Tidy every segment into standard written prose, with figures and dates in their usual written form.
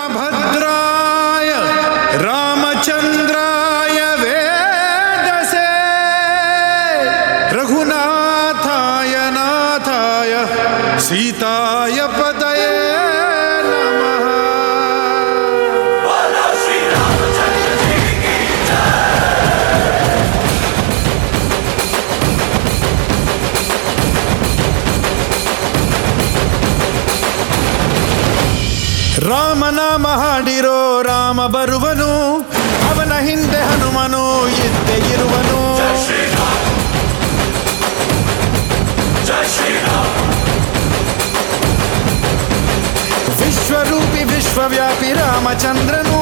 रामभद्राय रामचन्द्राय वेदसे रघुनाथाय नाथाय सीताय पतये नमः। ರಾಮನಾಮ ಹಾಡಿರೋ ರಾಮ ಬರುವನು, ಅವನ ಹಿಂದೆ ಹನುಮನು ಇದ್ದೇ ಇರುವನು. ವಿಶ್ವರೂಪಿ ವಿಶ್ವವ್ಯಾಪಿ ರಾಮಚಂದ್ರನು,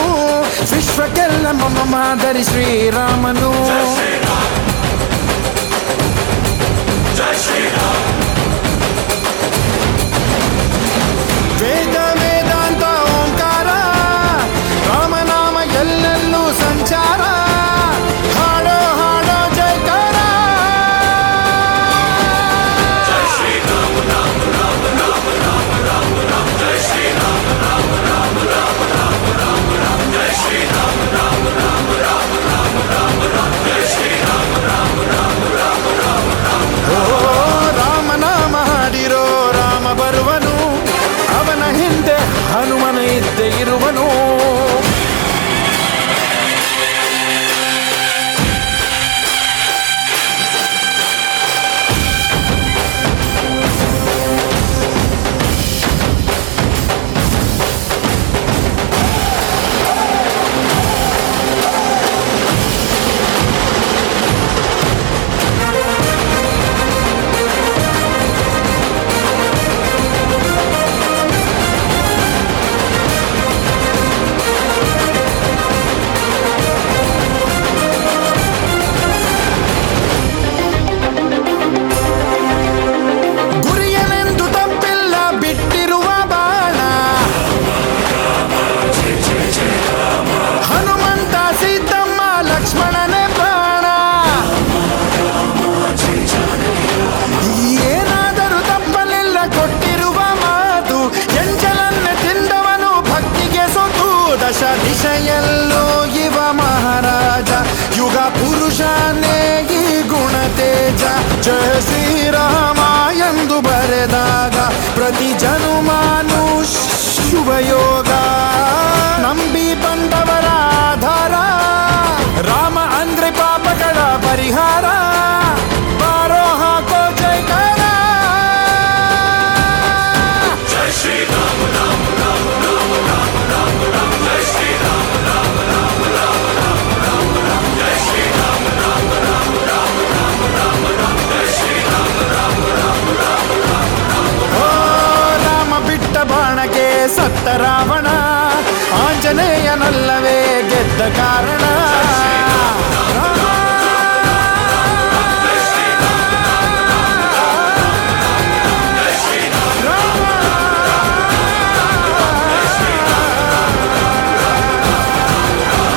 ವಿಶ್ವಕ್ಕೆಲ್ಲ ಮಮ ಮಾದರಿ ಶ್ರೀರಾಮನು. ವೇದ ವೇದಾಂತ ಓಂಕಾರ, ರಾಮನಾಮ ಎಲ್ಲೆಲ್ಲೂ ಸಂಚಾರ. ಹಾಡೋ ಹಾಡೋ ಜಯಕಾರ. ಓ ರಾಮನಾಮ ಹಾಡಿರೋ ರಾಮ ಬರುವನು, ಅವನ ಹಿಂದೆ ಹನುಮನ ಇದ್ದೇ ಇರುವನು. ಗುರಿಯನೆಂದು ತಪ್ಪಿಲ್ಲ ಬಿಟ್ಟಿರುವ ಬಾಣ, ಹನುಮಂತ ಸೀತಮ್ಮ ಲಕ್ಷ್ಮಣನೇ ಪ್ರಾಣ. ಏನಾದರೂ ತಪ್ಪಲಿಲ್ಲ ಕೊಟ್ಟಿರುವ ಮಾತು, ಎಂಜಲನ್ನೇ ತಿಂದವನು ಭಕ್ತಿಗೆ ಸೊತು. ದಶ ದಿಶೆಯಲ್ಲೂ ಇವ ಮಹಾರಾಜ, ಯುಗ ಪುರುಷನೇ ಈ ಗುಣ ತೇಜ. ಜಯ ಶ್ರೀರಾಮ ಎಂದು ಬರೆದಾಗ ಪ್ರತಿ ಜನುಮಾನು ಶುಭಯೋಗ. ನಂಬಿ ಬಂದವರ ಆಧಾರ, ರಾಮ ಅಂದ್ರೆ ಪಾಪಗಳ ಪರಿಹಾರ. ಬಾರೋ ಹಾಕೋ ಜೈಕಾರ. ಓ ರಾಮ ಬಿಟ್ಟ ಬಾಣಕ್ಕೆ ಸತ್ತ ರಾವಣ, ಆಂಜನೇಯನಲ್ಲವೇ ಗೆದ್ದ ಕಾರಣ.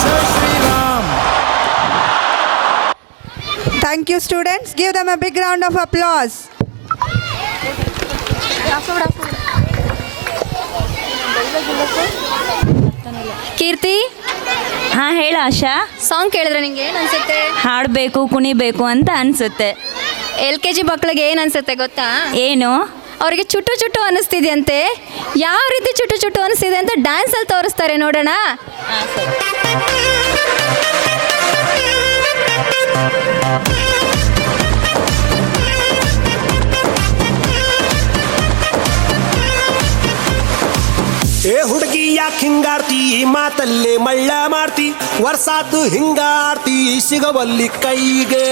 ಜೈ Shriram. Thank you, students. Give them a big round of applause. ಕೀರ್ತಿ, ಹಾಂ ಹೇಳು ಆಶಾ. ಸಾಂಗ್ ಕೇಳಿದ್ರೆ ನಿಂಗೆ ಏನು ಅನ್ಸುತ್ತೆ? ಹಾಡಬೇಕು ಕುಣಿಬೇಕು ಅಂತ ಅನಿಸುತ್ತೆ. LKG ಮಕ್ಕಳಿಗೆ ಏನು ಅನ್ಸುತ್ತೆ ಗೊತ್ತಾ? ಏನು? ಅವರಿಗೆ ಚುಟ್ಟು ಚುಟ್ಟು ಅನ್ನಿಸ್ತಿದೆಯಂತೆ. ಯಾವ ರೀತಿ ಚುಟ್ಟು ಚುಟ್ಟು ಅನ್ನಿಸ್ತಿದೆ ಅಂತ ಡ್ಯಾನ್ಸಲ್ಲಿ ತೋರಿಸ್ತಾರೆ, ನೋಡೋಣ. ಏ ಹುಡುಗಿ ಯಾಕೆ ಹಿಂಗಾಡ್ತಿ, ಈ ಮಾತಲ್ಲೇ ಮಳ್ಳ ಮಾಡ್ತಿ. ವರ್ಷಾತು ಹಿಂಗಾಡ್ತಿ ಸಿಗವಲ್ಲಿ ಕೈಗೆ.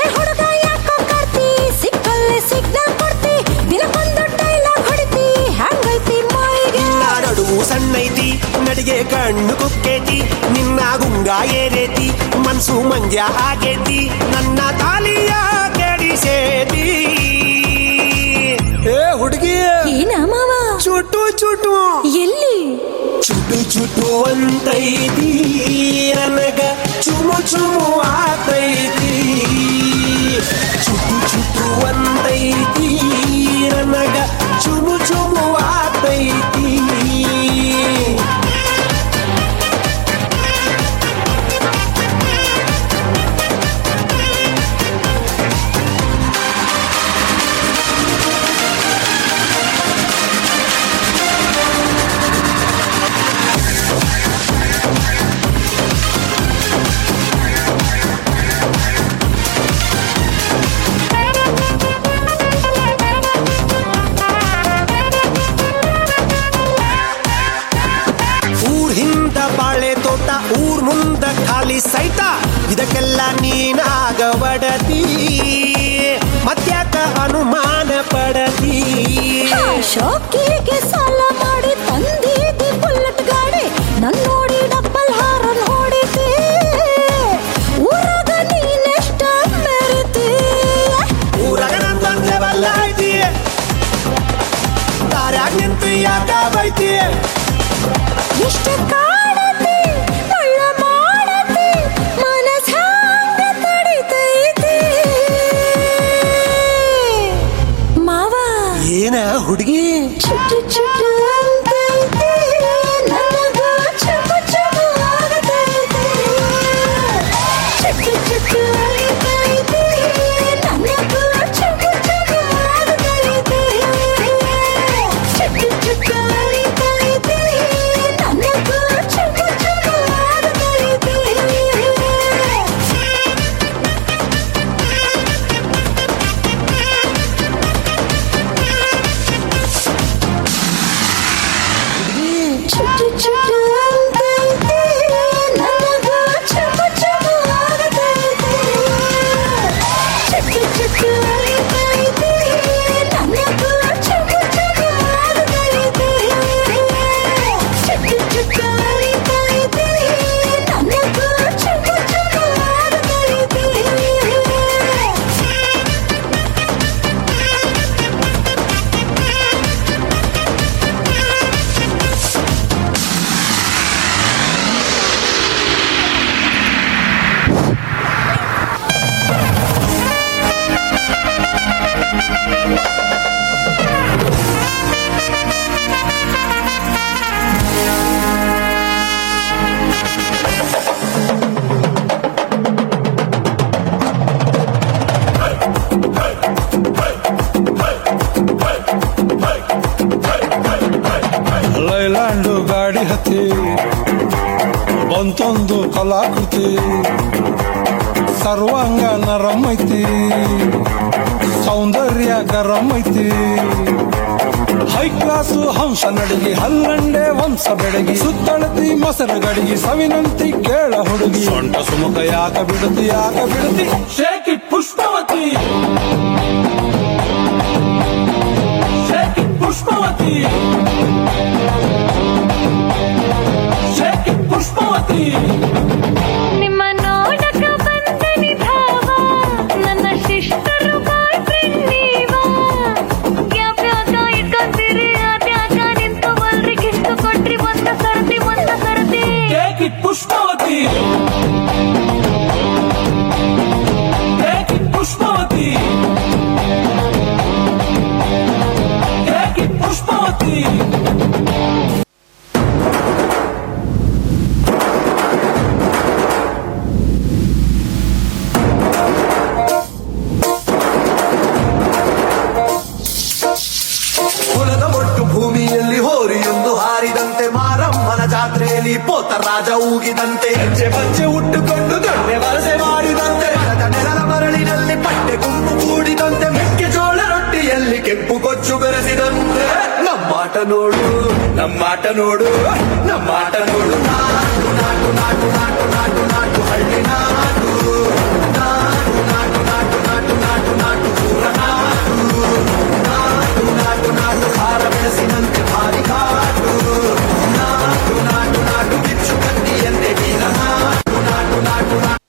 ಏ ಹುಡುಗ ಯಾಕೋ ಕಾಡ್ತಿ, ಸಿಕ್ಕಲ್ಲೇ ಸಿಗ್ನಲ್ ಕೊಡ್ತಿ. ದಿನಕ್ಕೊಂದು ಡೈಲಾಗ್ ಹೊಡಿತಿ, ಹ್ಯಾಂಗೈತಿ ಮೈಗೆ. ನಡುವು ಸಣ್ಣೈತಿ, ನಡಿಗೆ ಕಣ್ಣು ಕುಕ್ಕೇತಿ. ನಿನ್ನ ಗುಂಗ ಏರೇತಿ, ಮನ್ಸು ಮಂಜ ಆಗೇತಿ. ನನ್ನ ತಾಲಿಯ ಕೆಡಿಸೇತಿ. ಏ ಹುಡುಗಿ ಏನ ಮಾವ? ಚುಟು ಚುಟು ಎಲ್ಲಿ? ಚುಟು ಚುಟು ಅಂತೈತಿ, ನನಗ ಚುಮು ಚುಮು ಆತೈತಿ. ಚುಟು ಶೋಕಿಗೆ ಸಾಲ ಮಾಡಿ ತಂದಿದ್ದಿ ಬುಲೆಟ್ ಗಾಡಿ ನನ್ ನೋಡಿ ಡಬ್ಬಲ್ ಹಾರನ್ ಹೊಡಿತಿ ಊರಾಗ ನೀನೆಷ್ಟ ಮೆರಿತಿ ಊರಾಗ ನಂದೊಂದ್ ಲೆವೆಲ್ ಐತಿ ದಾರ್ಯಾಗ ನಿಂತು ಯಾಕ ಬೈತಿ ಎಷ್ಟು ಕಾಡತಿ ಒಳ್ಳ ಮಾಡತಿ ಮನಸ್ ಹ್ಯಾಂಗ ತಡಿತೈತಿ ಮಾವ ಏನ ಹುಡುಗಿ ಚುಟ್ಟು ಚುಟ್ಟು ಅಂತೈತಿ ನನಗ ಚುಟು ಚುಟು ಆಗತೈತಿ ಚುಟ್ಟು ಚುಟ್ಟು ಅಂತೈತಿ ನನಗ ಚುಟು ಚುಟು ಆಗತೈತಿ ಚುಟ್ಟು ಚುಟ್ಟು ಅಂತೈತಿ ನನಗ ಚುಟು ಚುಟು ಆಗತೈತಿ ಚುಟ್ಟು ಚುಟ್ಟು ಅಂತೈತಿ ನನಗ ಚುಟು ಚುಟು ಆಗತೈತಿ ಚುಟ್ಟು ಚುಟ್ಟು ಅಂತೈತಿ ನನಗ ಚುಟು ಚುಟು ಆಗತೈತಿ ಚುಟ್ಟು ಚುಟ್ಟು ಅಂತೈತಿ ನನಗ ಚುಟು ಚುಟು ಆಗತೈತಿ ಲೈಲ್ಯಾಂಡು ಗಾಡಿ ಹತ್ತಿ ಬಂತೊಂದು ಕಲಾಕೃತಿ ಸರ್ವಾಂಗ ನರಂ ಐತಿ ಸೌಂದರ್ಯ ಗರಂ ಐತಿ ಹೈ ಕ್ಲಾಸು ಹಂಸ ನಡಿಗೆ ಹಲ್ಲಂಡೆ ವಂಶ ಬೆಡಗಿ ಸುತ್ತಳತಿ ಮೊಸರು ಗಡಿಗೆ ಸವಿನಂತಿ ಕೇಳ ಹುಡುಗಿ ಸೊಂಟ ಸುಮುಖ ಯಾಕ ಬಿಡುತ್ತಿ shaky Pushpavati shaky Pushpavati shaky Pushpavati ನಿಮ್ಮ ನೋಡಕ ಬಂದನಿ ಭಾವ ನನ್ನ ಶಿಷ್ಟರು ಬಾಯ್ ಫ್ರೆಂಡ್ ನೀವ ಯಾವ್ಯಾಕ ಇಟ್ಕೊಂತೀರಿ ಅದ್ಯಾಕ ನಿಂತ್ಕೊಬಲ್ರಿ ಕಿಸ್ತು ಕೊಟ್ರಿ ಒಂದ ಸರತಿ shaky Pushpavati shaky Pushpavati shaky Pushpavati ಕುಲದ ಒಟ್ಟು ಭೂಮಿಯಲ್ಲಿ ಹೋರಿಯೊಂದು ಹಾರಿದಂತೆ ಮಾರಮ್ಮನ ಜಾತ್ರೆಯಲ್ಲಿ ಪೋತ ರಾಜ ಊಗಿದಂತೆ ಹೆಜ್ಜೆ ಪಂಚೆ ಉಟ್ಟುಕೊಂಡು ದೊಣ್ಣೆ ವರಸೆ ಮಾಡಿದಂತೆ ಮರದ ನೆಲದ ಮರಳಿನಲ್ಲಿ ಪಟ್ಟೆ ಗುಂಪು ಕೂಡಿದಂತೆ ಮೆಕ್ಕೆಜೋಳ ರೊಟ್ಟಿಯಲ್ಲಿ ಕೆಂಪು ಕೊಚ್ಚು ಬೆರೆಸಿದಂತೆ ನಮ್ಮಾಟ ನೋಡು ನಮ್ಮಾಟ ನೋಡು ನಮ್ಮಾಟ ನೋಡು ನಾಟು ನಾಟು ನಾಟು ನಾಟು ನಾಟು ನಾಟು ಹಳ್ಳಿ ನಾಟು ನಾಟು ನಾಟು ನಾಟು ನಾಟು ನಾಟು ನಾಟು ಪೂರ ನಾಟು ನಾಟು ನಾಟು ಹಾರ ಬೆಳೆಸಿದಂತೆ ಭಾರಿ ಕಾಟು ನಾಟು ನಾಟು ನಾಟು ಬಿಚ್ಚು ಕತ್ತಿಯಂತೆ ಬೀರ ನಾಟು ನಾಟು ನಾಟು ನಾಟು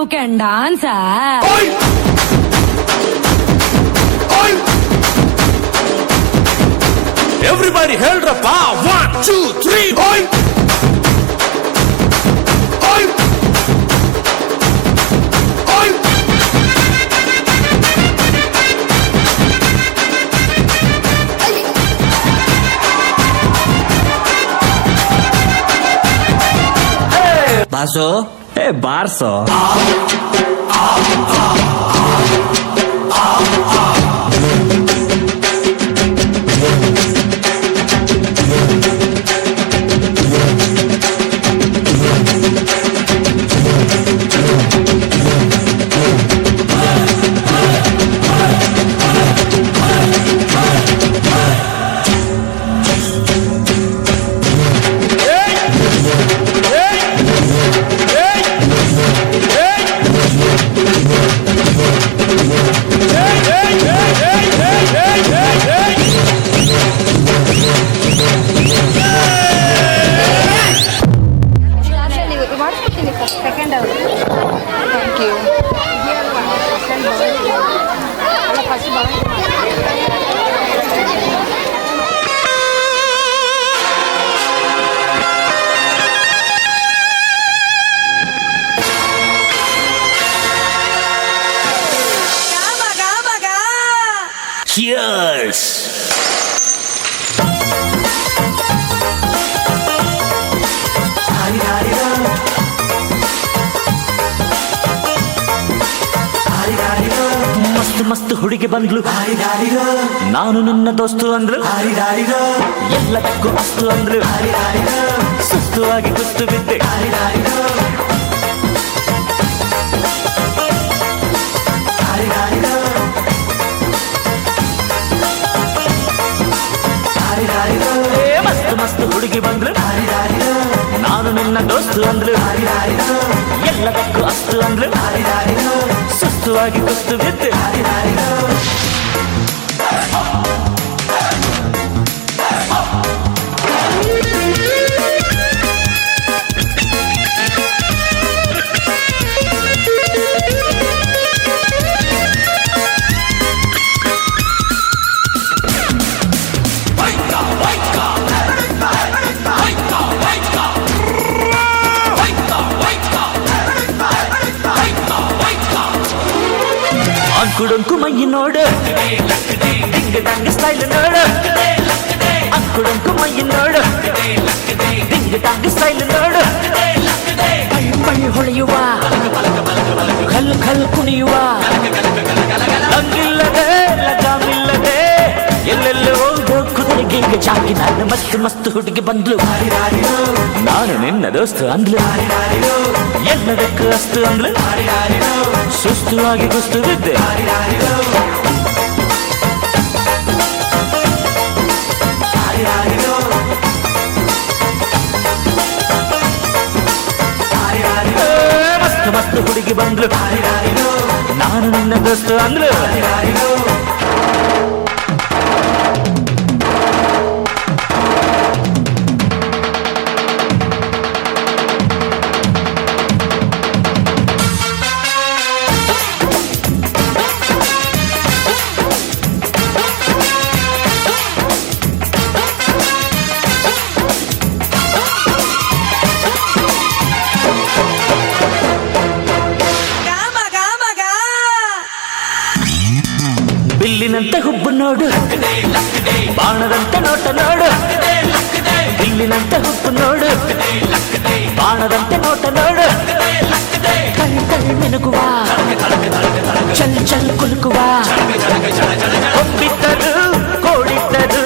ಯು ಕ್ಯಾನ್ ಡಾನ್ಸ್. ಎವ್ರಿಬಡಿ ಹೇಳ್ರಪ್ಪ 1 2 3 ಓಯ್ ಓಯ್ ಓಯ್ ಬಾಸು ಬಾರ್ಸೋ. Cheers! ಮಸ್ತ್ ಮಸ್ತ್ ಹುಡುಗಿ ಬಂದ್ಲು, ನಾನು ನಿನ್ನ ದೋಸ್ತು ಅಂದ್ರು, ಎಲ್ಲದಕ್ಕೂ ಅಸ್ತು ಅಂದ್ರು, ಸುಸ್ತು ಆಗಿ ಕುಸ್ತು ಬಿದ್ದೆ. ಮಸ್ತ್ ಮಸ್ತ್ ಹುಡುಗಿ ಬಂದ್ಲು, ನಾನು ನಿನ್ನ ದೋಸ್ತು ಅಂದ್ರು, ಎಲ್ಲದಕ್ಕೂ ಅಸ್ತು ಅಂದ್ರು, ಸುಸ್ತು ಆಗಿ ಕುಸ್ತು ಬಿದ್ದೆ. ಅಂಕುಡೊಂಕು ಮೈ ನೋಡು, ಡಿಂಗ್ ಡಂಗ್ ಸ್ಟೈಲ್ ನೋಡು, ಅಂಕುಡೊಂಕು ಮೈ ನೋಡು, ಡಿಂಗ್ ಡಂಗ್ ಸ್ಟೈಲ್ ನೋಡು, ಪೈ ಹೊಳೆಯುವ, ಖಲ್ ಖಲ್ ಕುಣಿಯುವ, ಲಂಗಿಲ್ಲದೆ ಲಗಾಮಿಲ್ಲದೆ ಎಲ್ಲೆಲ್ಲೋ ಕುದುರೆಗೆ ಚಾಕಿ. ನಾನು ಮಸ್ತ್ ಮಸ್ತ್ ಹುಡುಗಿ ಬಂದ್ಲು, ನಾನು ನಿನ್ನ ದೋಸ್ತು ಅಂದ್ಲು, ಎಲ್ಲದಕ್ಕೂ ಅಸ್ತು ಅಂದ್ಲು, ಸುಸ್ತು ಆಗಿ ಕುಸ್ತು ಬಿದ್ದೆ. ಮಸ್ತ್ ಮಸ್ತ್ ಹುಡುಗಿ ಬಂದ್ಲು, ನಾನು ನಿನ್ನ ದೋಸ್ತು ಅಂದ್ಲು. ಬಿಲ್ಲಿನಂತೆ ಹುಬ್ಬು ನೋಡು, ಬಾಣದಂತೆ ನೋಟ ನೋಡು, ಬಿಲ್ಲಿನಂತೆ ಹುಬ್ಬು ನೋಡು, ಬಾಣದಂತೆ ನೋಟ ನೋಡು, ಕಣ್ ಕಣ್ ಮಿನುಗುವ, ಚಲ್ ಚಲ್ ಕುಲುಕುವ, ಹೊಂಬಿದ್ದರು ಕೋಳಿದ್ದರು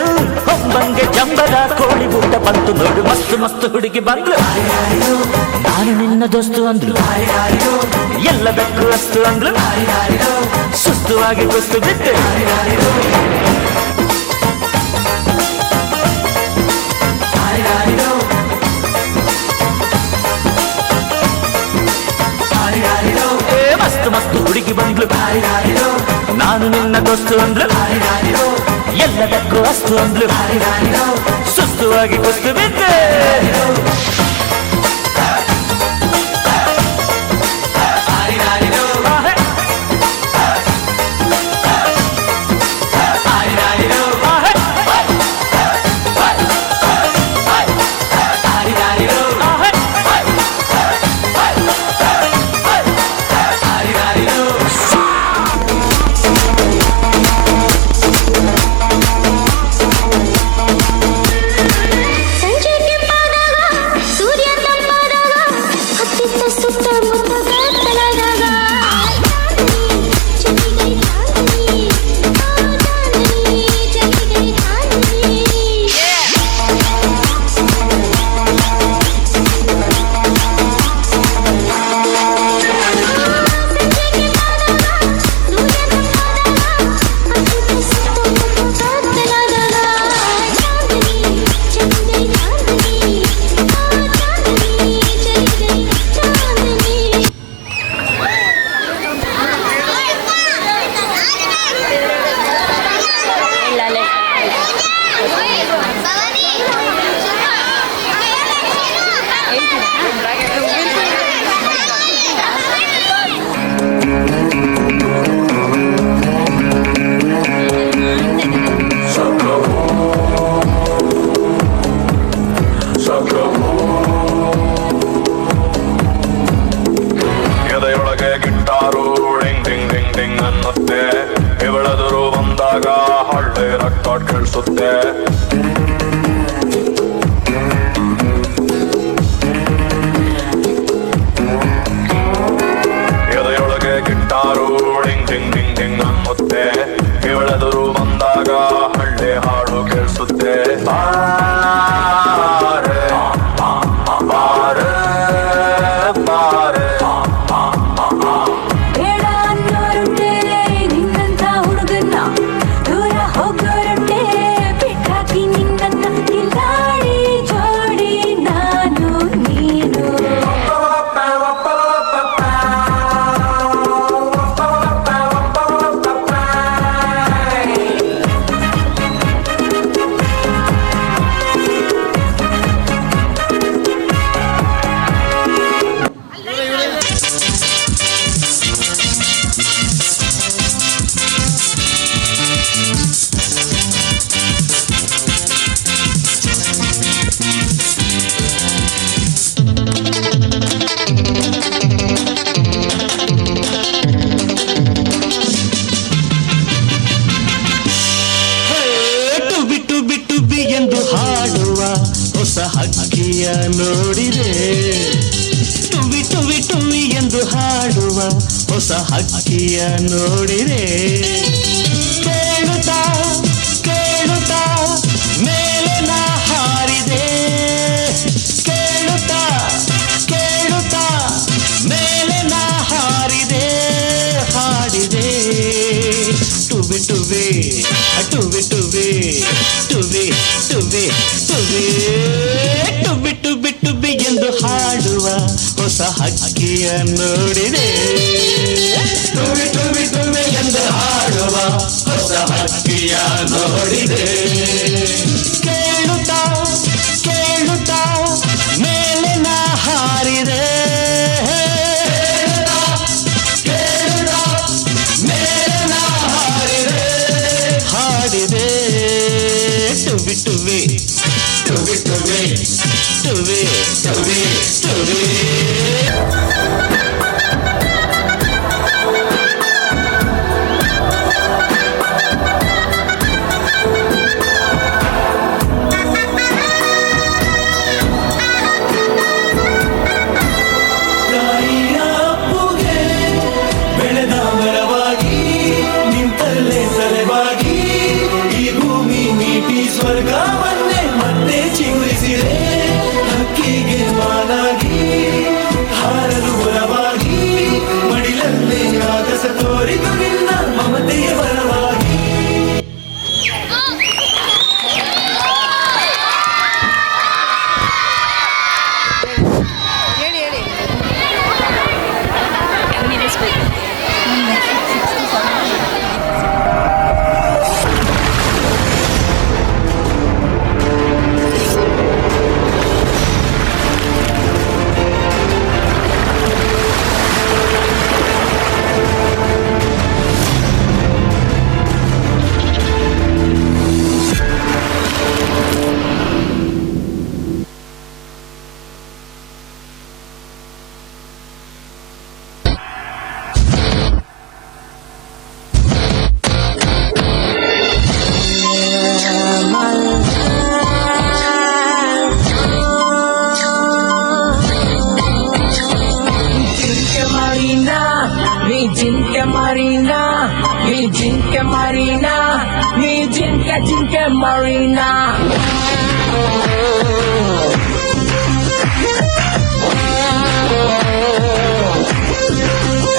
ಹೊಂಬಂಗೆ ಜಂಬದ ಕೋಳಿ ಊಟ ಬಂತು ನೋಡು. ಮಸ್ತ್ ಮಸ್ತ್ ಹುಡುಗಿ ಬಂದ್ಲು, ನಾನು ನಿನ್ನ ದೋಸ್ತು ಅಂದ್ಲು, ಎಲ್ಲದಕ್ಕೂ ಅಸ್ತು ಅಂದ್ಲು, ಸುಸ್ತು ಆಗಿ ಕುಸ್ತು ಬಿದ್ದೆ. ಮಸ್ತ್ ಮಸ್ತ್ ಹುಡುಗಿ ಬಂದ್ಲು, ನಾನು ನಿನ್ನ ದೋಸ್ತು ಅಂದ್ಲು, ಎಲ್ಲದಕ್ಕೂ ಅಸ್ತು ಅಂದ್ಲು, ಸುಸ್ತು ಆಗಿ ಕುಸ್ತು ಬಿದ್ದೆ. ಕೇಳಿಸುತ್ತೆ ಎದೆಯೊಳಗೆ ಗಿಟ್ಟಾರು ಡಿಂಗ್ ಡಿಂಗ್ ಡಿಂಗ್ ಡಿಂಗ್ ಅನ್ನುತ್ತೆ ಇವಳೆದುರು ಬಂದಾಗ ಹಳ್ಳಿ ಹಾಡು ಕೇಳಿಸುತ್ತೆ ಬಾರೆ ಬಾರೆ ಬಾರೆ ಬೇಡ ಅನ್ನೋರುಂಟೆ ನಿನ್ನಂತ ಹುಡುಗನ್ನ ದೂರ ಹೋಗೋರುಂಟೆ ಬಿಟ್ಟಾಕಿ ನಿನ್ನನ್ನ ಕಿಲ್ಲಾಡಿ ಜೋಡಿ ನಾನು ನೀನು ಟುಬಿ ಟುಬಿ ಟುಬಿ ಎಂದು ಹಾಡುವ ಹೊಸ ಹಕ್ಕಿಯ ನೋಡಿದೆ ಟುಬಿ ಟುಬಿ ಟುಬಿ ಎಂದು ಹಾಡುವ ಹೊಸ ಹಕ್ಕಿಯ ನೋಡಿದೆ ಕೇಳುತ್ತಾ ಕೇಳುತ್ತಾ ಮೇಲೆ ನಾ ಹಾರಿದೆ ಕೇಳುತ್ತಾ ಕೇಳುತ್ತಾ ಮೇಲೆ ನಾ ಹಾರಿದೆ ಹಾಡಿದೆ ಟುಬಿ ಟುಬಿ ಟುಬಿ ಟುಬಿ ಟುಬಿ ಟುಬಿ ಟುಬಿ ಟುಬಿ ಟುಬಿ ಟುಬಿ ಎಂದು ಹಾಡುವ ಹೊಸ ಹಕ್ಕಿಯ ನೋಡಿದೆ ಟುಬಿ ಟುಬಿ ಟುಬಿ ಎಂದು ಹಾಡುವ ಹೊಸ ಹಕ್ಕಿಯ ನೋಡಿದೆ ಕೇಳುತ್ತಾ ಕೇಳುತ್ತಾ ಮೇಲೆ ನಾ ಹಾರಿದೆ ಕೇಳುತ್ತಾ ಮೇಲೆ ನಾ ಹಾರಿದೆ ಹಾಡಿದೆ ಟುಬಿ ಟುಬಿ ಟುಬಿ ಟುಬಿ ಟುಬಿ ಟುಬಿ ಟುಬಿ ತಾಯಿಯ ಅಪ್ಪುಗೆ ಬೆಳೆದ ಮರವಾಗಿ ನಿಂತಲ್ಲೇ ತಲೆವಾಗಿ ಈ ಭೂಮಿ ಮೀಟಿ ಸ್ವರ್ಗವನ್ನೇ ಮತ್ತೆ ಚಿಗುರಿಸಿದೆ ಹಕ್ಕಿಗೆ ಮಾನಾಗಿ ಹಾರಲು ಬಲವಾಗಿ ಮಡಿಲಲ್ಲೇ ಆಗಸ ತೋರಿದು ನಿನ್ನ ಮಮತೆಯ ಬಲವಾಗಿ ಹೇಳಿ ಹೇಳಿ Jinka Marina.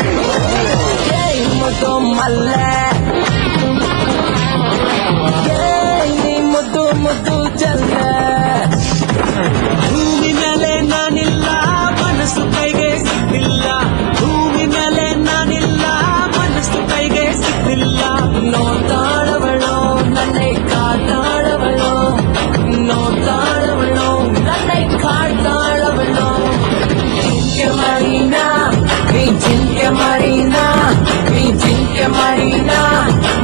Hey, mudu malle. Hey, mudu mudu jalle. ಭೂಮಿ ಮೇಲೆ ನಾನಿಲ್ಲ ಮನಸ್ಸು ಕೈಗೆ ಸಿಕ್ಕಿಲ್ಲ ಭೂಮಿ ಮೇಲೆ ನಾನಿಲ್ಲ ಮನಸ್ಸು ಕೈಗೆ ಸಿಕ್ಕಿಲ್ಲ ನೋಡ್ತಾಳವಳು ನನ್ನೆ ಕಾಡ್ತಾಳವಳು ನೋಡ್ತಾಳವಳು ನನ್ನೆ ಕಾಡ್ತಾಳವಳು ಜಿಂಕೆ ಮರೀನಾ ಈ ಜಿಂಕೆ ಮರೀನಾ ಈ ಜಿಂಕೆ ಮರೀನಾ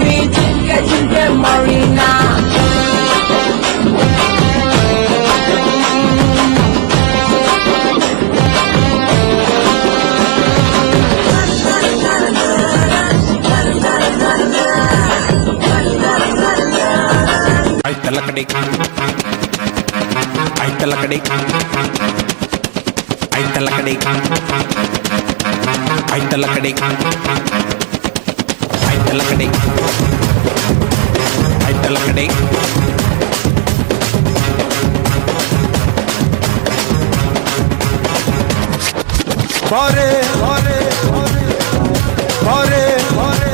ಈ ಜಿಂಕೆ ಮರೀನಾ ಕಡೆ ಆಯ್ತಲ್ಲ ಕಡೆ ಆಯ್ತಲ್ಲ ಕಡೆ ಆಯ್ತಲ್ಲ ಕಡೆ ಆಯ್ತಲ್ಲ ಕಡೆ ಆಯ್ತಲ್ಲ ಕಡೆ ಬಾರೆ ಬಾರೆ ಬಾರೆ ಬಾರೆ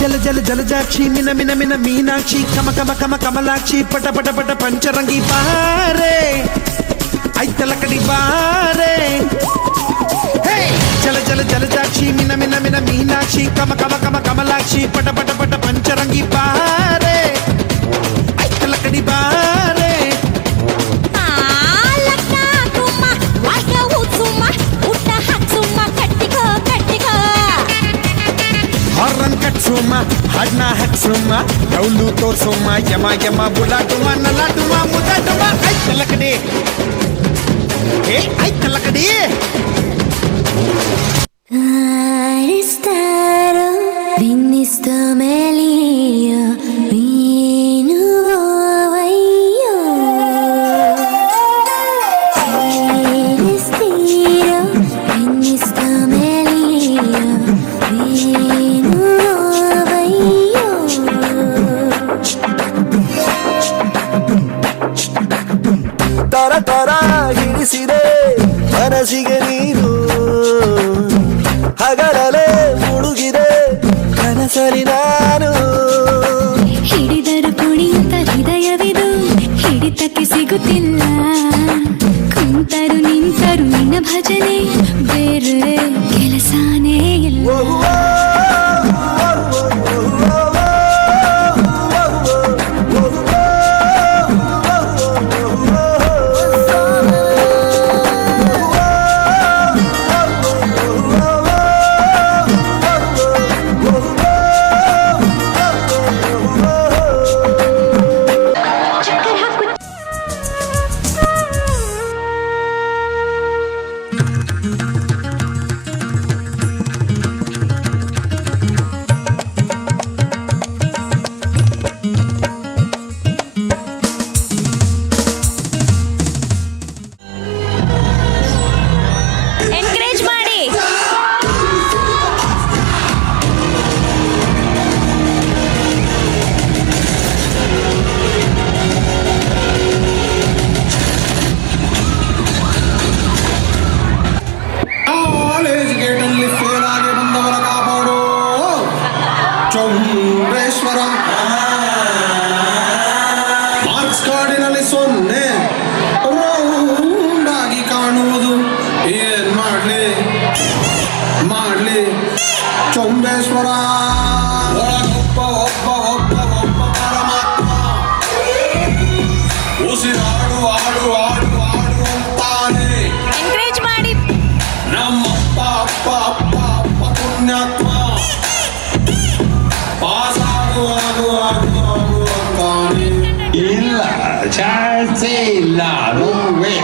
ಜಲ ಜಲ ಜಲಜಾಕ್ಷಿ ಮಿನ ಮಿನ ಮಿನ ಮೀನಾಕ್ಷಿ ಕಮ ಕಮ ಕಮ ಕಮಲಾಕ್ಷಿ ಪಟ ಪಟ ಪಟ ಪಂಚರಂಗಿ ಬಾರೆ ಆಯ್ತಲ್ಲ ಕಡಿ ಬಾರೆ ಜಲ ಜಲ ಜಲಜಾಕ್ಷಿ ಮಿನ ಮಿನ ಮಿನ ಮೀನಾಕ್ಷಿ ಕಮ ಕಮ ಕಮ ಕಮಲಾಕ್ಷಿ ಪಟ ಪಟ ಪಟ ಪಂಚರಂಗಿ ಬಾರೆ ಆಯ್ತಲ್ಲ ಕಡಿ ಬಾರೆ ಹಾರನ್ ಕಟ್ಸುಮ್ಮ ಹಾಡ್ನ ಹಕ್ಸುಮ್ಮ ಡೌಲು ತೋರ್ಸುಮ್ಮ ಯಮ ಯಮ ಬುಲಾಟುಮ ನಲಾಟುಮ ಮುದಾಟುಮ ಆಯ್ತಲ್ಲ ಕಡೆ ಆಯ್ತಲ್ಲ ಕಡೆ ತರ ತರ ಹಿಡಿಸಿದೆ ಮನಸ್ಸಿಗೆ ನೀನು ಹಗಲಲೆ ಮುಳುಗಿದೆ ಕನಸಲಿ ನಾನು ಹಿಡಿದರು ಕುಣಿಯುತ್ತ ಹೃದಯವಿದು ಹಿಡಿತಕ್ಕೆ ಸಿಗುತ್ತಿಲ್ಲ ಕುಂತರು ನಿಂತರು ನಿನ್ನ ಭಜನೆ ಬೇರೆ ಕೆಲಸನೇ ಇಲ್ಲ ಎನ್ಕರೇಜ್ ಮಾಡಿ. ಕಾಲೇಜ್ ಗೇಟಲ್ಲಿ ಫೇಲ್ ಆಗಿ ಬಂದವರ ಕಾಪಾಡು ಚೌಂಡೇಶ್ವರ ಮಾರ್ಕ್ಸ್ ಕಾರ್ಡಿನಲ್ಲಿ 0 ರೌಂಡ್ ಆಗಿ ಕಾಣುವುದು ಏನ್ ಮಾಡ್ಲಿ ಚೌಂಡೇಶ್ವರ ಒಬ್ಬ ಒಬ್ಬ ಒಬ್ಬ ಒಬ್ಬ ಪರಮಾತ್ಮ ಉಸಿರಾಡು ಆಡು ಆಡು ಆಡು ಅಂತಾನೆ ಎನ್ಕರೇಜ್ ಮಾಡಿ. ನಮ್ಮಪ್ಪ ಅಪ್ಪ ಅಪ್ಪ ಅಪ್ಪ ಪುಣ್ಯಾತ್ಮ ಪಾಸಾಗು ಆಗು ಆಗು ಆಗು ಅಂತಾನೆ ಇಲ್ಲ ಚಾನ್ಸೇ ಇಲ್ಲ ನೋವೇ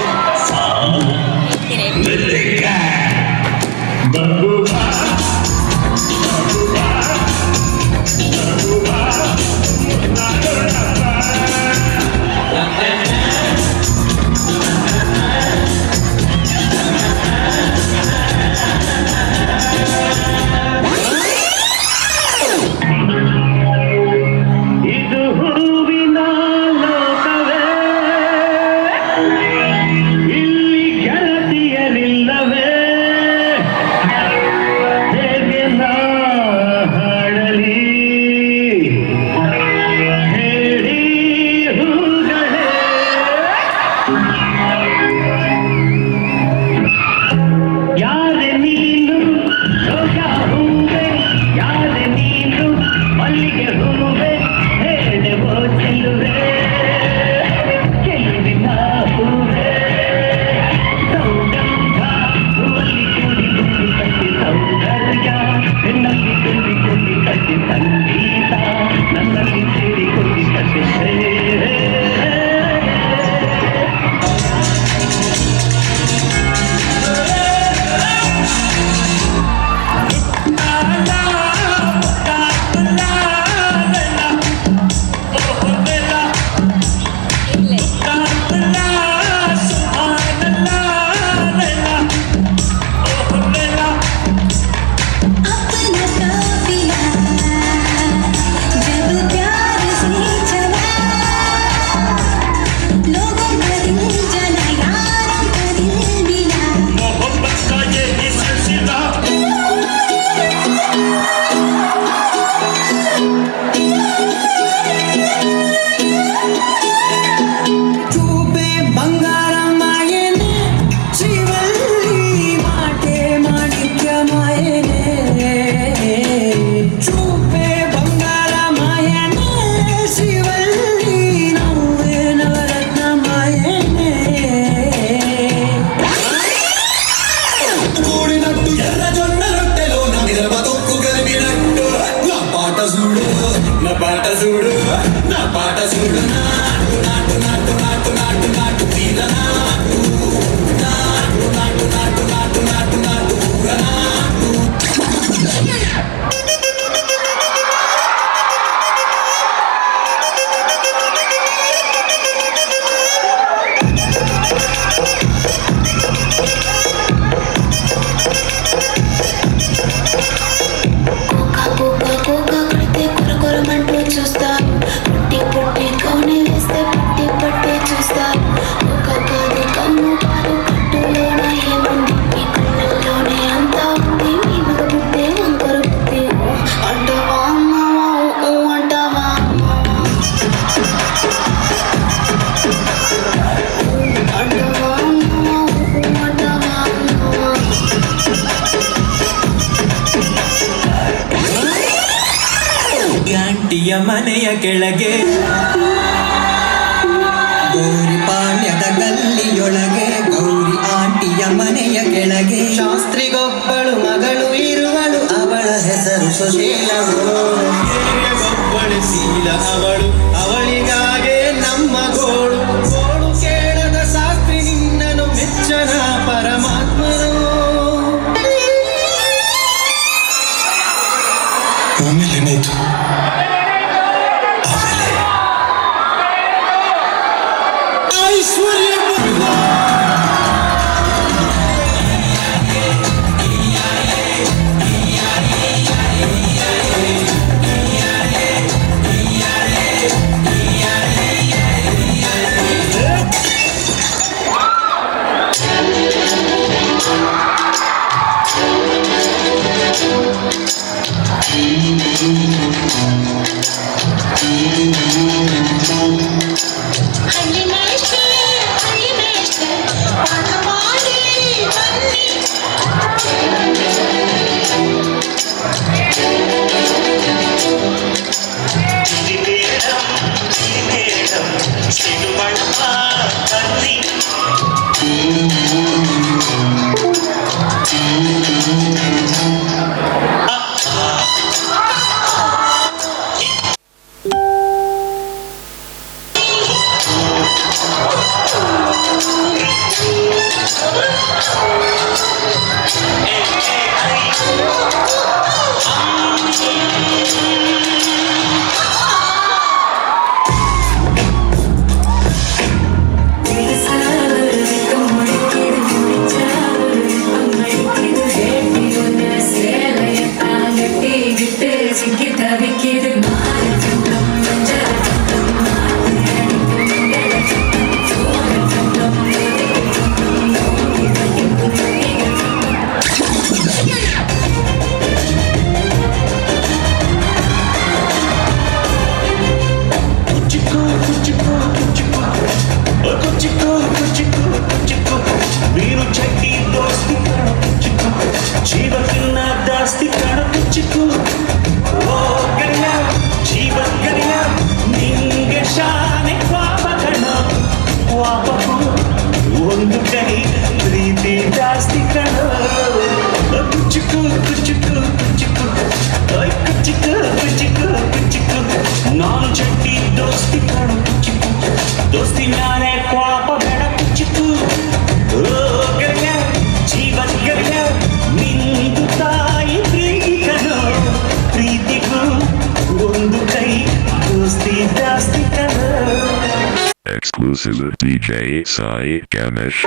ಆಂಟಿಯ ಮನೆಯ ಕೆಳಗೆ ಗೌರಿ ಪಾಳ್ಯದ ಗಲ್ಲಿಯೊಳಗೆ ಗೌರಿ ಆಂಟಿಯ ಮನೆಯ ಕೆಳಗೆ ಶಾಸ್ತ್ರಿಗೊಬ್ಬಳು ಮಗಳು ಇರುವಳು ಅವಳ ಹೆಸರು ಸುಶೀಲವು ಒಬ್ಬಳು ಶೀಲ ಅವಳು ಅವಳಿಗಾಗೆ ನಮ್ಮ ಗೋಳು ಗೋಳು ಕೇಳದ ಶಾಸ್ತ್ರಿ ನಿನ್ನನು ಮೆಚ್ಚನ ಪರಮಾತ್ಮನು. ಆಮೇಲೆ ಏನಾಯ್ತು? ಆಮೇಲೆ Aishwarya Exclusive DJ Sai Ganesh.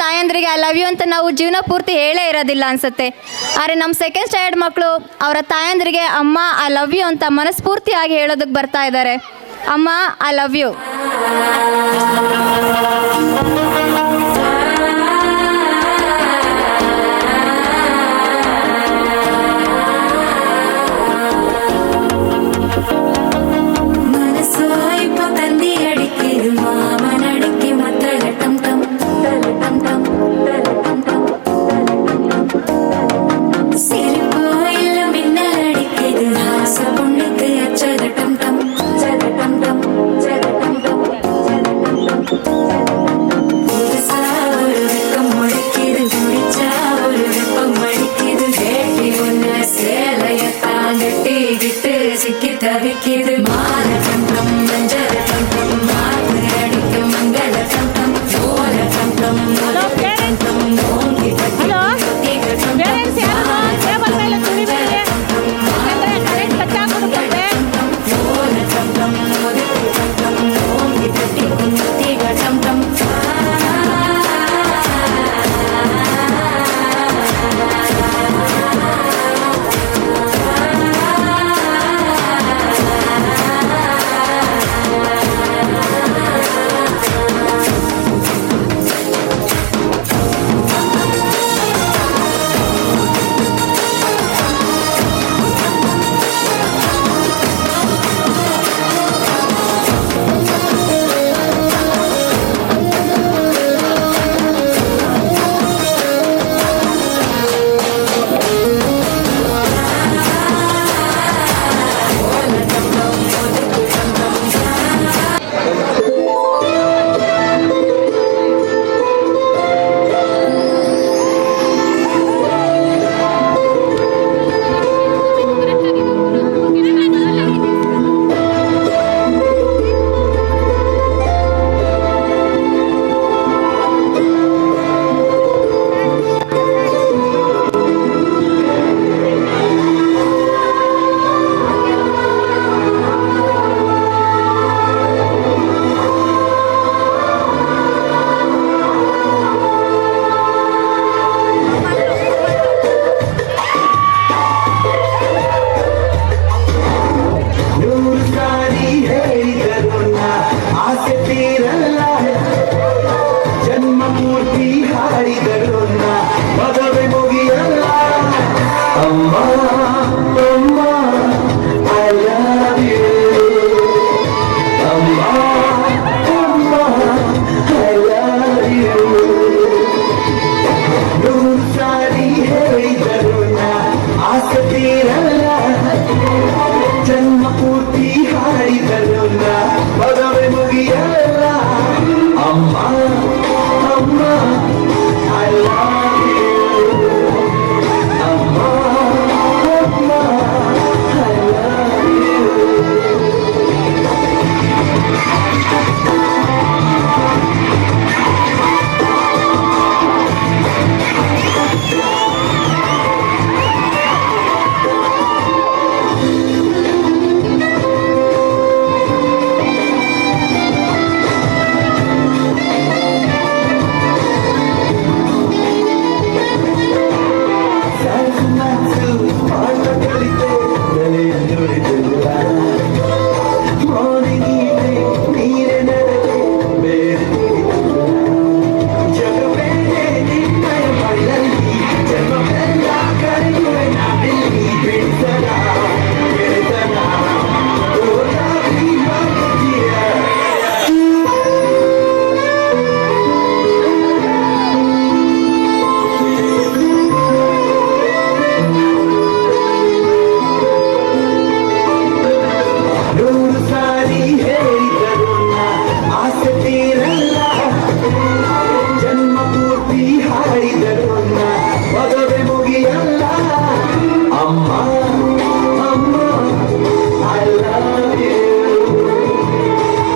ತಾಯಂದ್ರಿಗೆ ಐ ಲವ್ ಯು ಅಂತ ನಾವು ಜೀವನ ಪೂರ್ತಿ ಹೇಳೇ ಇರೋದಿಲ್ಲ ಅನ್ಸುತ್ತೆ. ಆದರೆ ನಮ್ಮ ಸೆಕೆಂಡ್ ಸ್ಟ್ಯಾಂಡರ್ಡ್ ಮಕ್ಕಳು ಅವರ ತಾಯಂದ್ರಿಗೆ ಅಮ್ಮ ಐ ಲವ್ ಯು ಅಂತ ಮನಸ್ಫೂರ್ತಿಯಾಗಿ ಹೇಳೋದಕ್ಕೆ ಬರ್ತಾ ಇದ್ದಾರೆ. ಅಮ್ಮ I love you. Hello, parents, ಜನ್ಮ ಪೂರ್ತಿ ಹಾಡಿದರು ಮದುವೆ ಮುಗಿಯಲ್ಲ ಅಮ್ಮ ಅಮ್ಮ I love you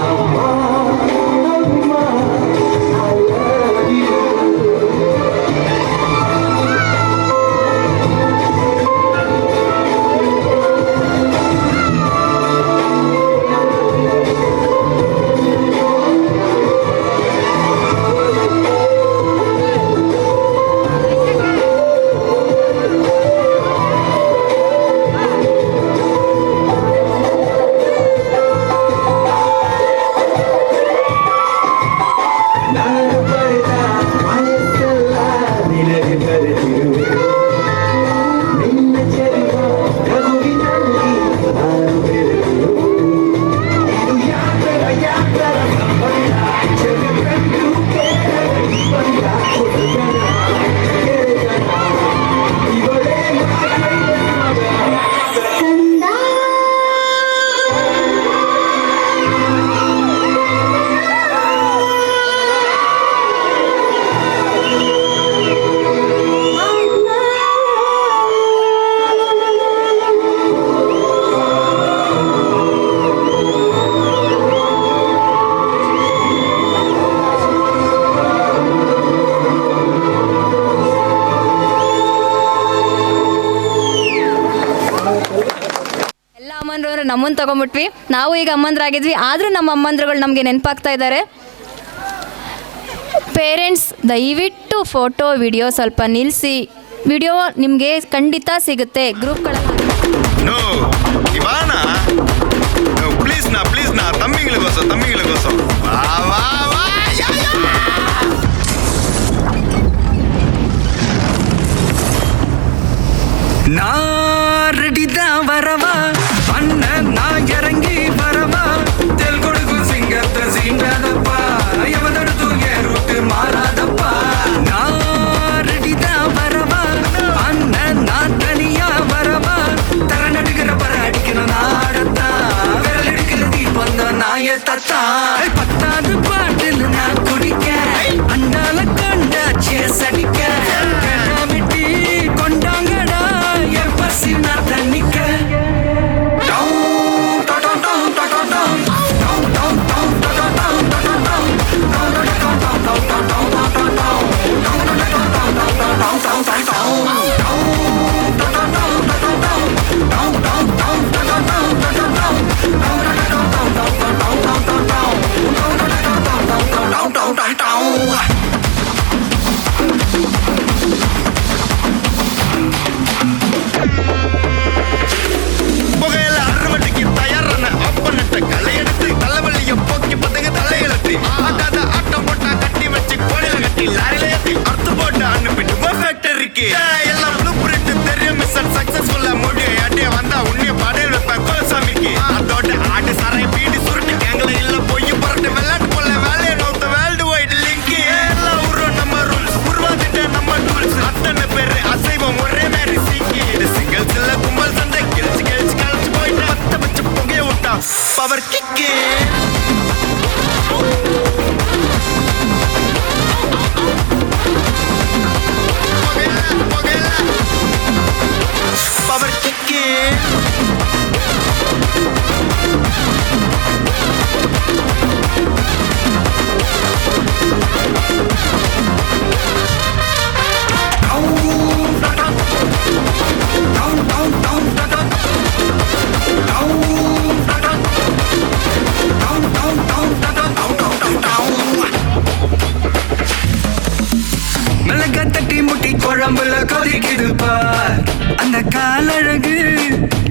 ಅಮ್ಮ ಅಮ್ಮ I love you ನಮ್ಮನ್ನು ತಗೊಂಬಿಟ್ವಿ. ನಾವು ಈಗ ಅಮ್ಮಂದ್ರಾಗಿದ್ವಿ, ಆದರೂ ನಮ್ಮ ಅಮ್ಮಂದ್ರುಗಳು ನಮಗೆ ನೆನಪಾಗ್ತಾ ಇದ್ದಾರೆ. ಪೇರೆಂಟ್ಸ್ ದಯವಿಟ್ಟು ಫೋಟೋ ವಿಡಿಯೋ ಸ್ವಲ್ಪ ನಿಲ್ಲಿಸಿ. ವಿಡಿಯೋ ನಿಮಗೆ ಖಂಡಿತ ಸಿಗುತ್ತೆ ಗ್ರೂಪ್ಗಳಲ್ಲಿ. நாரடித வரவா அண்ணன் நான் இறங்கி வரவா தெல் கொடுக்கு சிங்கத்தை சீண்டாதப்பா எவதடுத்து ஏறுட்டு மாறாதப்பா நாரடித வரவா அண்ணன் நான் தனியா வரவா தர நடுக்கிற பர அடிக்கணும் நாடத்தா விரல் எடுக்கிற தீபம் தான் நாய தத்தா பத்தாவது பாட்டில் நான் குடிக்க அண்டால கண்டா சேஸ் அடிக்க கொண்டாங்கடா என் பசி நான் தண்ணிக்க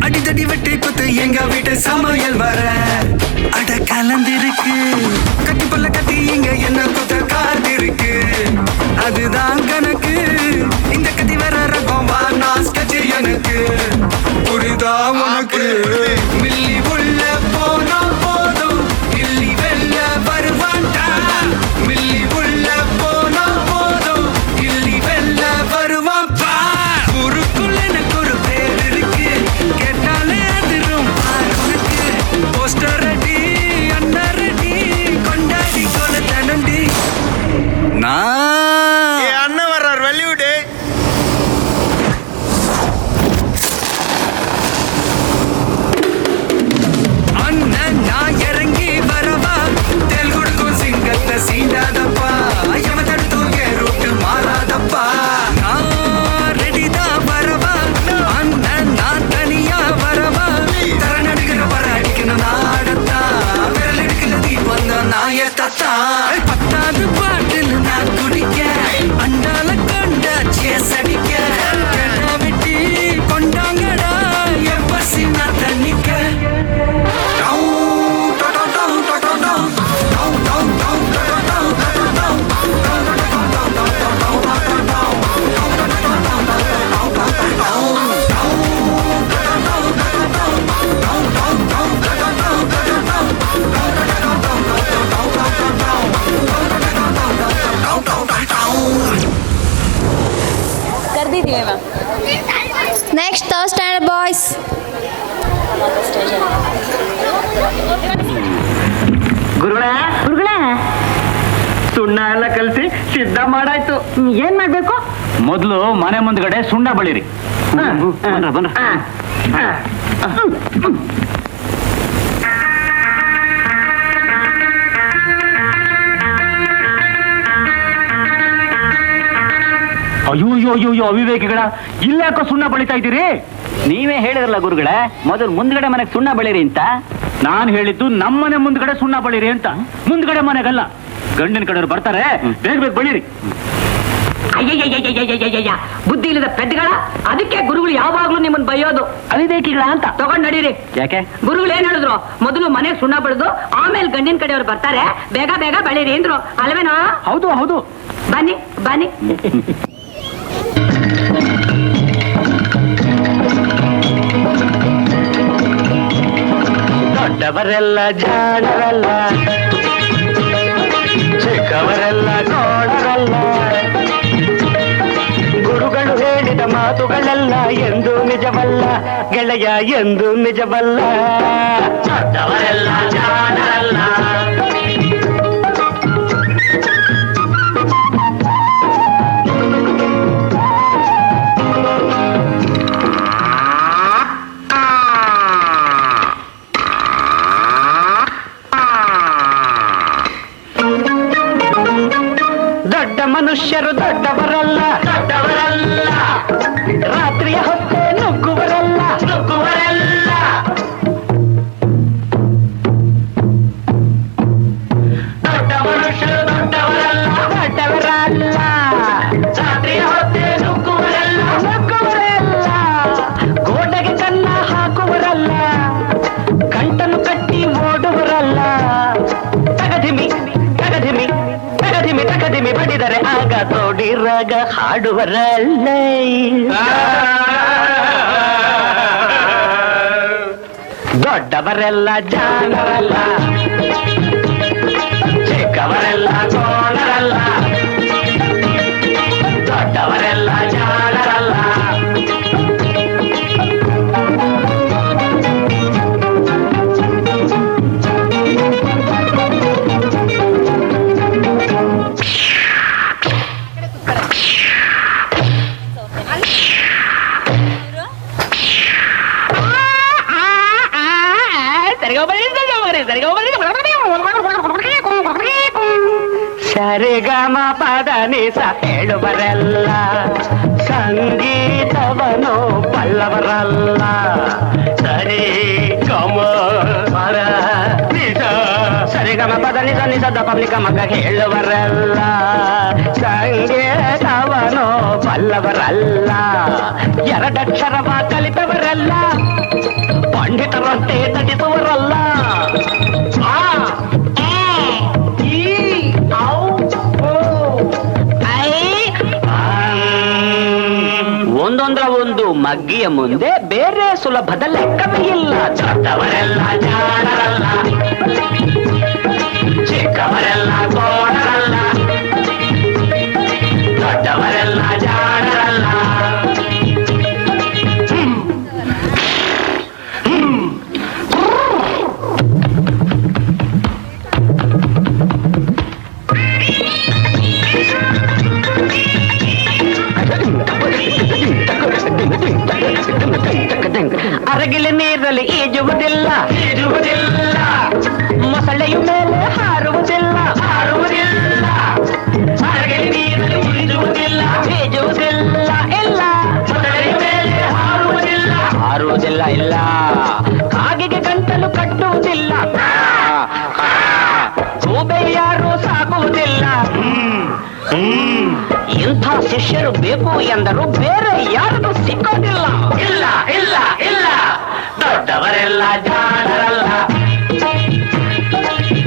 அடிதடி வெட்டி குத்து எங்க வீட்டு சமையல் வர அட கலந்திருக்கு கட்டி பல்ல கட்டி இங்க என்ன குத்த காத்திருக்கு அதுதான் கணக்கு இந்த கத்தி வர ரகம் நாஸ் கட்சி எனக்கு புரிதா உனக்கு மில்லி உள்ள போனா போதும் மில்லி வெல்ல வருவான்டா மில்லி உள்ள போனா போதும் மில்லி வெல்ல வருவான் பா ஊருக்குள்ள எனக்கு ஒரு பேர் இருக்கு கேட்டாலே அதிரும் பாருக்கு போஸ்டர் ரெடி அண்ணன் ரெடி கொண்டாடி கொலை தனண்டி அண்ணன் வர்றார் வெளியூடு. அண்ணன் நான் இறங்கி வரவா தெல் கொடுக்கும் சிங்கத்தை சீண்டாதப்பா எவன் தடுத்தும் என் ரூட்டு மாறாதப்பா நான் ரெடிதான் வரவா அண்ணன் நான் தனியா வரவா தர நடுக்கிற வர அடிக்கணும் நாடத்தா விரல் எடுக்கல தீபம் தான் நாய தத்தா பத்தாவது பாட்டில் நான் குடிக்க அண்டால கொண்டா சேசடிக்க வெட்டி கொண்டாங்கடா என் பசி நான் தண்ணிக்க ನೆಕ್ಸ್ಟ್ ಥರ್ಡ್ ಸ್ಟ್ಯಾಂಡರ್ಡ್ ಬಾಯ್ಸ್. ಗುರುಗಳ ಸುಣ್ಣ ಎಲ್ಲ ಕಲಸಿ ಸಿದ್ಧ ಮಾಡಾಯ್ತು. ಏನ್ ಮಾಡ್ಬೇಕು? ಮೊದಲು ಮನೆ ಮುಂದ್ಗಡೆ ಸುಣ್ಣ ಬಳಿರಿ. ಬನ್ರ ಅಯ್ಯೋ ಅವಿವೇಕಿಗಳ ಇಲ್ಲಾಕೋ ಸುಣ್ಣ ಬಳಿತಾ ಇದ್ದೀರಿ? ನೀವೇ ಹೇಳಿದ್ರಲ್ಲ ಗುರುಗಳೇ, ಮೊದಲು ಮುಂದ್ಗಡೆ ಮನೆಗೆ ಸುಣ್ಣ ಬಳಿರಿ ಅಂತ. ನಾನು ಹೇಳಿದ್ದು ನಮ್ಮನೆ ಮುಂದ್ಗಡೆ ಸುಣ್ಣ ಬಳಿರಿ ಅಂತ, ಮುಂದ್ಗಡೆ ಮನೆಗಲ್ಲ. ಗಂಡಿನ ಕಡೆಯವ್ರು ಬರ್ತಾರೆ, ಬೇಗ ಬೇಗ ಬಳಿರಿ. ಅಯ್ಯಯ್ಯಯ್ಯಯ್ಯಯ್ಯಯ್ಯಯ್ಯ ಬುದ್ಧಿ ಇಲ್ಲದ ಪೆದ್ದುಗಳ, ಅದಕ್ಕೆ ಗುರುಗಳು ಯಾವಾಗ್ಲೂ ನಿಮ್ಮನ್ನ ಬೈಯೋದು. ಅವಿವೇಕಿಗಳ ಅಂತ ತಗೊಂಡ್ ನಡೀರಿ. ಯಾಕೆ? ಗುರುಗಳು ಏನ್ ಹೇಳಿದ್ರು? ಮೊದಲು ಮನೆಗೆ ಸುಣ್ಣ ಬಳಿದು ಆಮೇಲೆ ಗಂಡಿನ ಕಡೆಯವ್ರು ಬರ್ತಾರೆ, ಬೇಗ ಬೇಗ ಬಳಿರಿ ಅಂದ್ರು ಅಲ್ವೇನೋ? ಹೌದು ಹೌದು. ಬನ್ನಿ ಬನ್ನಿ. ದೊಡ್ಡವರೆಲ್ಲ ಜಾಣರಲ್ಲ, ಚಿಕ್ಕವರೆಲ್ಲ ನೋಡರಲ್ಲ. ಗುರುಗಳು ಹೇಳಿದ ಮಾತುಗಳೆಲ್ಲ ಎಂದು ನಿಜವಲ್ಲ ಗೆಳೆಯ, ಎಂದು ನಿಜವಲ್ಲ. ದೊಡ್ಡವರೆಲ್ಲ ಜಾಣರಲ್ಲ. ದೊಡ್ಡ ಮನುಷ್ಯರು ದೊಡ್ಡವರಲ್ಲ, ದೊಡ್ಡವರಲ್ಲ. ರಾತ್ರಿಯ ಹೊತ್ತೆ ನುಗ್ಗುವರಲ್ಲ, ನುಗ್ಗುವರಲ್ಲ. ದೊಡ್ಡ ಮನುಷ್ಯರು ದೊಡ್ಡವರಲ್ಲ, ದೊಡ್ಡವರಲ್ಲ. ರಾತ್ರಿಯ ಹೊತ್ತೆ ನುಗ್ಗುವರಲ್ಲ, ನುಗ್ಗುವರಲ್ಲ. ಗೋಡೆಗೆ ಕನ್ನ ಹಾಕುವರಲ್ಲ, ಕಂಟನು ಕಟ್ಟಿ ಓಡುವರಲ್ಲ. ತಗದಿಮಿ ತಗದಿಮಿ ತಗದಿಮಿ ತಗದಿಮಿ ಬಡಿದರೆ ಆಗ ತೋಡಿ ರಾಗ ಹಾಡುವರಲ್ಲ. ದೊಡ್ಡವರೆಲ್ಲ ಜಾಣರಲ್ಲ, ಚಿಕ್ಕವರೆಲ್ಲ ಕೋಣರಲ್ಲ. ದೊಡ್ಡವರೆಲ್ಲ ಜಾಣರಲ್ಲ. ಸರಿಗಮ ಪದ ನಿಸ ಹೇಳುವರೆಲ್ಲ, ಸಂಗೀತವನು ಬಲ್ಲವರಲ್ಲ. ಸರಿ ಗಮ ಪದ ನಿಸ, ಸರಿಗಮ ಪದ ನಿಸ ನಿಸದ ಪಬ್ಲಿಕ ಮಗ ಹೇಳುವರಲ್ಲ. ಸಂಗೀತವನು ಬಲ್ಲವರಲ್ಲ. ಎರಡಕ್ಷರವ ಕಲಿತವರಲ್ಲ. ಪಂಡಿತರಂತೆ ನಟಿಸುವರಲ್ಲ. ಆ, ಏ, ಈ, ಔ, ಓ, ಐ, ಒಂದೊಂದರ ಒಂದು ಮಗ್ಗಿಯ ಮುಂದೆ ಬೇರೆ ಸುಲಭದ ಲೆಕ್ಕವೇ ಇಲ್ಲ. ದೊಡ್ಡವರೆಲ್ಲ ಜಾಣರಲ್ಲ, ಚಿಕ್ಕವರೆಲ್ಲ ಕೋಣರಲ್ಲ, ದೊಡ್ಡವರೆಲ್ಲ ಜಾಣರಲ್ಲ. ಅರಗಿಲ ನೀರಲ್ಲಿ ಈಜುವುದಿಲ್ಲ, ಮೊಸಳೆಯು ಮೇಲೆ ಹಾರುವುದಿಲ್ಲ, ಅರಗಿಲ ನೀರಲ್ಲಿ ಈಜುವುದಿಲ್ಲ, ಇಲ್ಲ, ಮೊಸಳೆಯ ಮೇಲೆ ಹಾರುವುದಿಲ್ಲ, ಇಲ್ಲ. ಕಾಗೆಗೆ ಗಂಟಲು ಕಟ್ಟುವುದಿಲ್ಲ, ಗೂಬೆ ಯಾರು ಸಾಕುವುದಿಲ್ಲ. ಇಂಥ ಶಿಷ್ಯರು ಬೇಕು ಎಂದರು ಬೇರೆ ಯಾರಿಗೂ ಸಿಕ್ಕೋದಿಲ್ಲ. ಇಲ್ಲ, ಇಲ್ಲ, ಇಲ್ಲ, ದೊಡ್ಡವರೆಲ್ಲ ಜಾಣರಲ್ಲ,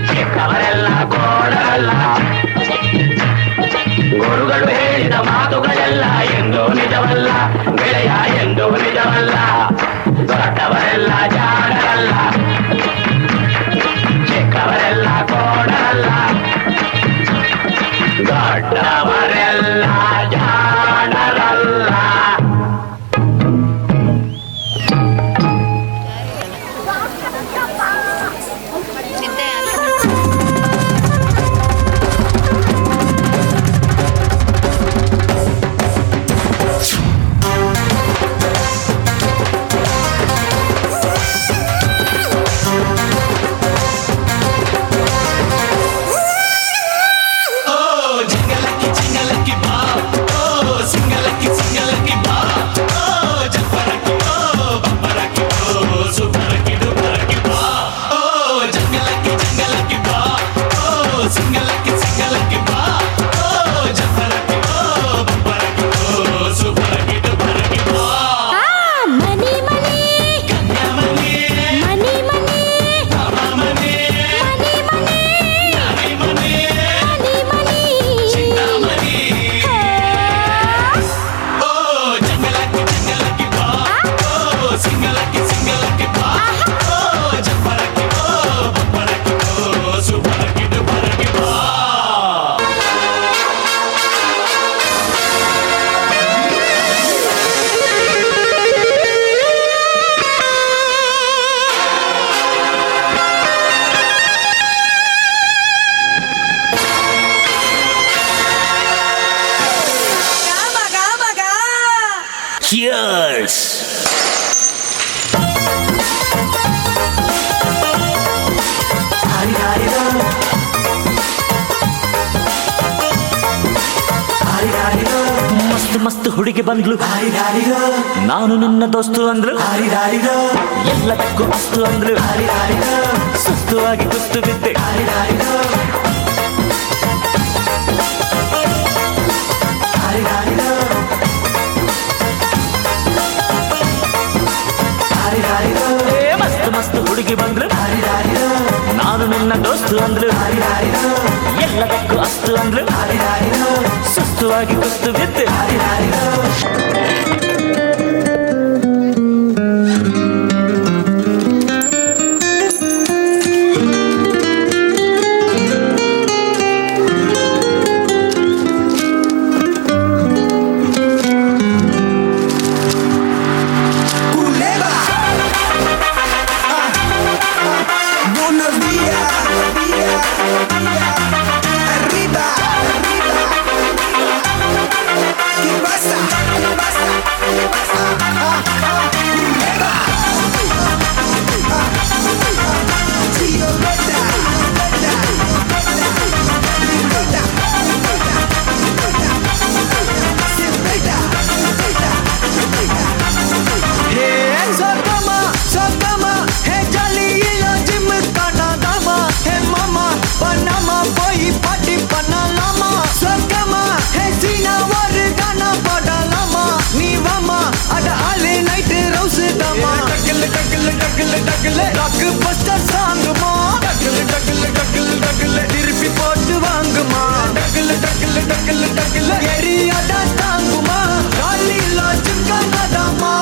ಚಿಕ್ಕವರೆಲ್ಲ ಕೋಣರಲ್ಲ. ಗುರುಗಳು ಹೇಳಿದ ಮಾತುಗಳೆಲ್ಲ ಎಂದೂ ನಿಜವಲ್ಲ, ಗೆಳೆಯ ಎಂದೂ ನಿಜವಲ್ಲ. ದೊಡ್ಡವರೆಲ್ಲ ಜಾಣರಲ್ಲ, ಚಿಕ್ಕವರೆಲ್ಲ ಕೋಣರಲ್ಲ, ದೊಡ್ಡವರೆಲ್ಲ ಜಾಣರಲ್ಲ. Cheers! ಮಸ್ತ್ ಮಸ್ತ್ ಹುಡುಗಿ ಬಂದ್ಲು, ನಾನು ನಿನ್ನ ದೋಸ್ತು ಅಂದ್ರು, ಎಲ್ಲದಕ್ಕೂ ಅಸ್ತು ಅಂದ್ರು, ಸುಸ್ತು ಆಗಿ ಕುಸ್ತು ಬಿದ್ದೆ. ಮಸ್ತ್ ಮಸ್ತ್ ಹುಡುಗಿ ಬಂದ್ರು, ನಾನು ನಿನ್ನ ದೋಸ್ತು ಅಂದ್ರು, ಎಲ್ಲದಕ್ಕೂ ಅಸ್ತು ಅಂದ್ರು, ಸುಸ್ತು ಆಗಿ ಕುಸ್ತು ಬಿದ್ದೆ. Arriba, arriba. ¿Qué pasa? டகுல ராக்கு பஸ்டர் சாங்குமா டகுல டகுல டகுல டகுல திருப்பி போட்டு வாங்குமா டகுல டகுல டகுல டகுல எரியாடா தாங்குமா காலில சிக்கனதாமா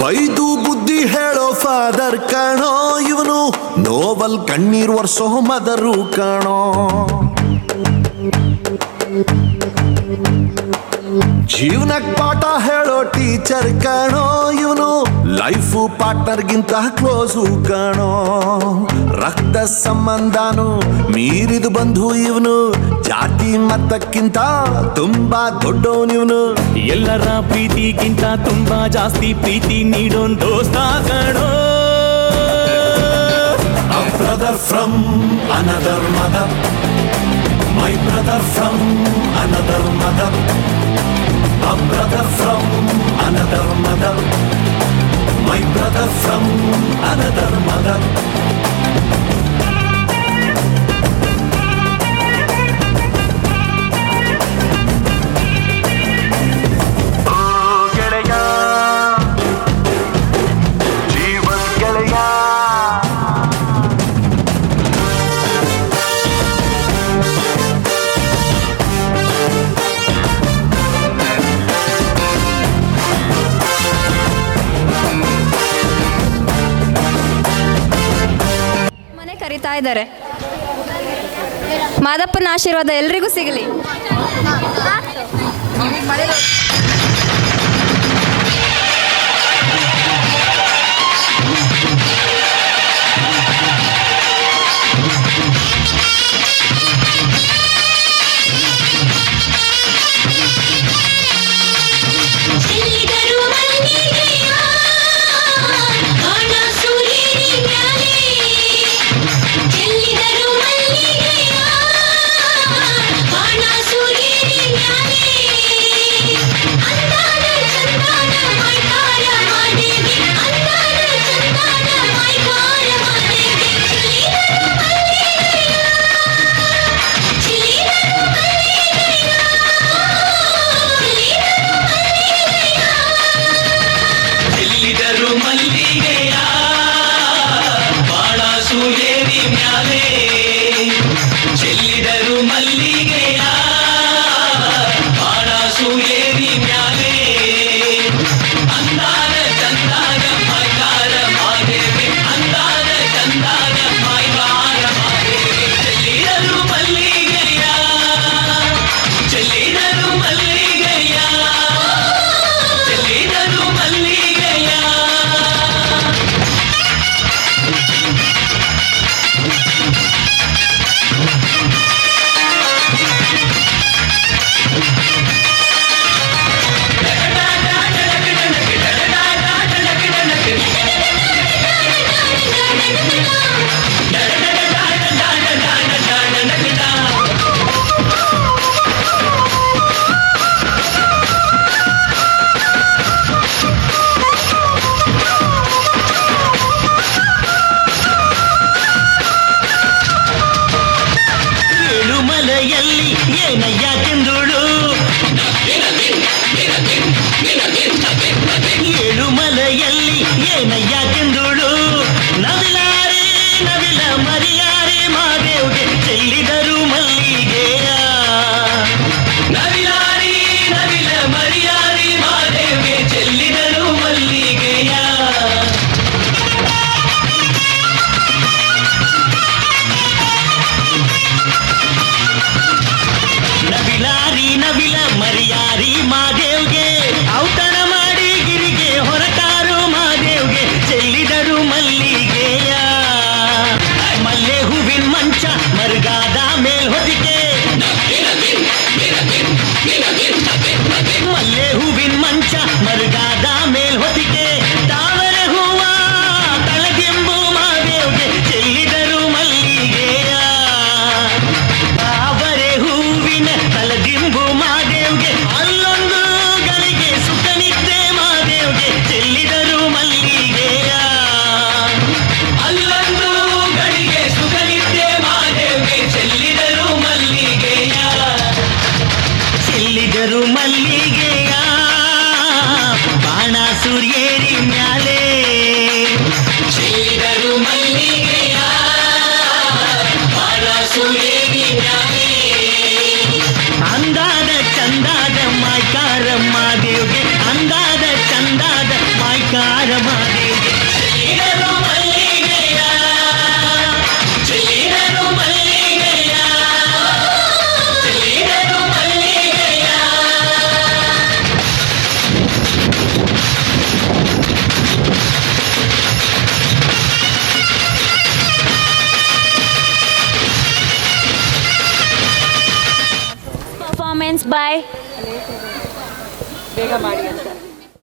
ಬೈದು ಬುದ್ಧಿ ಹೇಳೋ ಫಾದರ್ ಕಾಣೋ ಇವನು ನೋವಲ್ ಕಣ್ಣೀರ್ ವರ್ಷೋ ಮದರು ಕಾಣೋ ಜೀವನಕ್ ಪಾಠ ಹೇಳೋ ಟೀಚರ್ ಕಾಣೋ ಇವನು ಲೈಫ್ ಪಾರ್ಟ್ನರ್ಗಿಂತ ಕ್ಲೋಸು ಕಾಣೋ ರಕ್ತ ಸಂಬಂಧನು ಮೀರಿದು ಬಂಧು ಇವನು ಜಾತಿ ಮತಕ್ಕಿಂತ ತುಂಬಾ ದೊಡ್ಡವನಿವನು ಎಲ್ಲರ ಪ್ರೀತಿಗಿಂತ ತುಂಬಾ ಜಾಸ್ತಿ ಪ್ರೀತಿ ನೀಡೋನ್ ದೋಸ್ತ ಕಣೋ A brother from another mother, my brother from another mother, a brother from another mother, my brother from another mother. ಕರೀತಾ ಇದ್ದಾರೆ. ಮಾದಪ್ಪನ ಆಶೀರ್ವಾದ ಎಲ್ರಿಗೂ ಸಿಗಲಿ. ಚೆಲ್ಲಿದರು ಮಲ್ಲಿಗೆಯ ಬಾಣ ಚೆಲ್ಲಿದರು ಮಲ್ಲಿಗೆಯ ಬಾಣ ಸೂರ್ಯೇರಿ ಮ್ಯಾಲೆ ಚೆಲ್ಲಿದರು ಮಲ್ಲಿಗೆಯ ಬಾಣ ಸೂರ್ಯೇರಿ ಮ್ಯಾಲೆ ಅಂದಾದ ಚಂದಾದ ಮಾಯ್ಕಾರ ಮಾದೇವ್ಗೆ ಅಂದಾದ ಚಂದಾದ ಮಾಯ್ಕಾರ ಮಾದೇವ್ಗೆ ಚೆಲ್ಲಿದರು ಮಲ್ಲಿಗೆಯ ಚೆಲ್ಲಿದರು ಮಲ್ಲಿಗೆಯ ಚೆಲ್ಲಿದರು ಮಲ್ಲಿಗೆಯ ಪರ್ಫಾರ್ಮೆನ್ಸ್ ಬೈ ಬೇಗ ಮಾಡಿ ಅಂತ